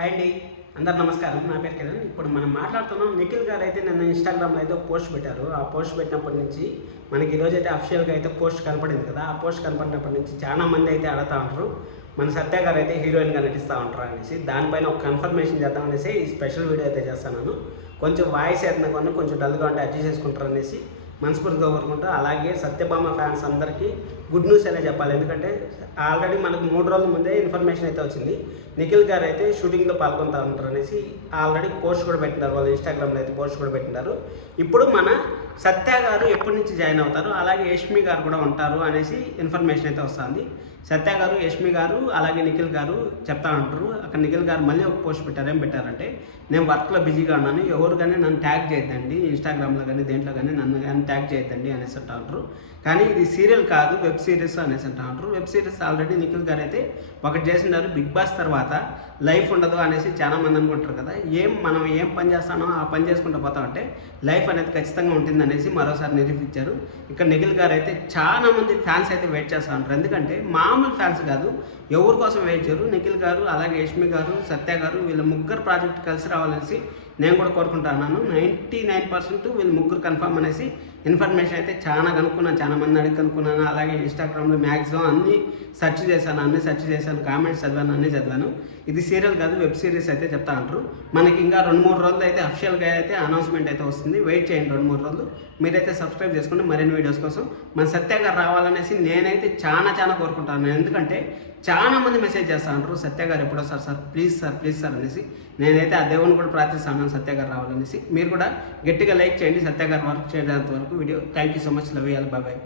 Hi అండి, అందరు నమస్కారం. నా పేరు కిరణ్. ఇప్పుడు మనం మాట్లాడుతున్నాం. నిఖిల్ గారు అయితే నిన్న ఇన్స్టాగ్రామ్లో అయితే పోస్ట్ పెట్టారు. ఆ పోస్ట్ పెట్టినప్పటి నుంచి మనకి ఈరోజు అయితే అఫిషియల్గా అయితే పోస్ట్ కనపడింది కదా. ఆ పోస్ట్ కనపడినప్పటి నుంచి చాలా మంది అయితే అడుగుతూ ఉంటారు, మన సత్య గారు అయితే హీరోయిన్గా నటిస్తూ ఉంటారు అనేసి. దానిపైన ఒక కన్ఫర్మేషన్ చేద్దాం అనేసి ఈ స్పెషల్ వీడియో అయితే చేస్తాను. కొంచెం వాయిస్ ఏదైనా కొన్ని కొంచెం డల్గా ఉంటే అడ్జస్ట్ చేసుకుంటారు అనేసి మనస్ఫూర్తిగా కోరుకుంటూ, అలాగే సత్యభామ ఫ్యాన్స్ అందరికీ గుడ్ న్యూస్ అనే చెప్పాలి. ఎందుకంటే ఆల్రెడీ మనకు 3 రోజుల ముందే ఇన్ఫర్మేషన్ అయితే వచ్చింది. నిఖిల్ గారు అయితే షూటింగ్లో పాల్గొంటూ ఉంటారు అనేసి ఆల్రెడీ పోస్ట్ కూడా పెట్టినారు. వాళ్ళు ఇన్స్టాగ్రామ్లో అయితే పోస్ట్ కూడా పెట్టినారు. ఇప్పుడు మన సత్య గారు ఎప్పటి నుంచి జాయిన్ అవుతారు, అలాగే యష్మి గారు కూడా ఉంటారు అనేసి ఇన్ఫర్మేషన్ అయితే వస్తుంది. సత్య గారు, యష్మి గారు, అలాగే నిఖిల్ గారు చెప్తా ఉంటారు. అక్కడ నిఖిల్ గారు మళ్ళీ ఒక పోస్ట్ పెట్టారు. ఏం పెట్టారంటే, నేను వర్క్లో బిజీగా ఉన్నాను, ఎవరు కానీ నన్ను ట్యాగ్ చేయొద్దండి, ఇన్స్టాగ్రామ్లో కానీ దేంట్లో కానీ నన్ను కానీ ట్యాగ్ చేయొద్దండి అనేసి అంటూ ఉంటారు. కానీ ఇది సీరియల్ కాదు, వెబ్ సిరీస్ అనేసి అంటూ ఉంటారు. వెబ్ సిరీస్ ఆల్రెడీ నిఖిల్ గారు అయితే ఒకటి చేసినారు. బిగ్ బాస్ తర్వాత లైఫ్ ఉండదు అనేసి చాలా మంది అనుకుంటారు కదా. మనం ఏం పని చేస్తానో ఆ పని చేసుకుంటూ పోతా ఉంటే లైఫ్ అనేది ఖచ్చితంగా ఉంటుంది అనేసి మరోసారి నిరూపించారు. ఇక్కడ నిఖిల్ గారు అయితే చాలా మంది ఫ్యాన్స్ అయితే వెయిట్ చేస్తూ ఉంటారు. ఎందుకంటే మామూలు ఫ్యాన్స్ కాదు, ఎవరి కోసం వెయిట్ చేయరు. నిఖిల్ గారు, అలాగే యష్మి గారు, సత్య గారు, వీళ్ళ ముగ్గురు ప్రాజెక్ట్ కలిసి రావాలనేసి నేను కూడా కోరుకుంటున్నాను. 99% వీళ్ళు ముగ్గురు కన్ఫర్మ్ అనేసి ఇన్ఫర్మేషన్ అయితే చాలా కనుక్కున్నాను, చాలా మంది అడిగి కనుక్కున్నాను. అలాగే ఇన్స్టాగ్రామ్లో మ్యాక్సిమం అన్నీ సెర్చ్ చేశాను, కామెంట్స్ చదివాను, అన్నీ చదివాను. ఇది సీరియల్ కాదు, వెబ్ సిరీస్ అయితే చెప్తా అంటారు. మనకి ఇంకా 2-3 రోజులు అయితే అఫిషియల్గా అయితే అనౌన్స్మెంట్ అయితే వస్తుంది. వెయిట్ చేయండి 2-3 రోజులు. మీరైతే సబ్స్క్రైబ్ చేసుకుంటే మరిన్ని వీడియోస్ కోసం మన సత్య గారు రావాలనేసి నేనైతే చాలా కోరుకుంటాను. ఎందుకంటే చాలా మంది మెసేజ్ చేస్తూ ఉంటారు, సత్య గారు ఎప్పుడో సార్ ప్లీజ్ సార్ అనేసి. నేనైతే ఆ దేవుని కూడా ప్రార్థిస్తాను సత్య గారు రావాలనేసి. మీరు కూడా గట్టిగా లైక్ చేయండి సత్య గారు వర్క్ చేయడానికి వరకు video. Thank you so much. Love you all. Bye.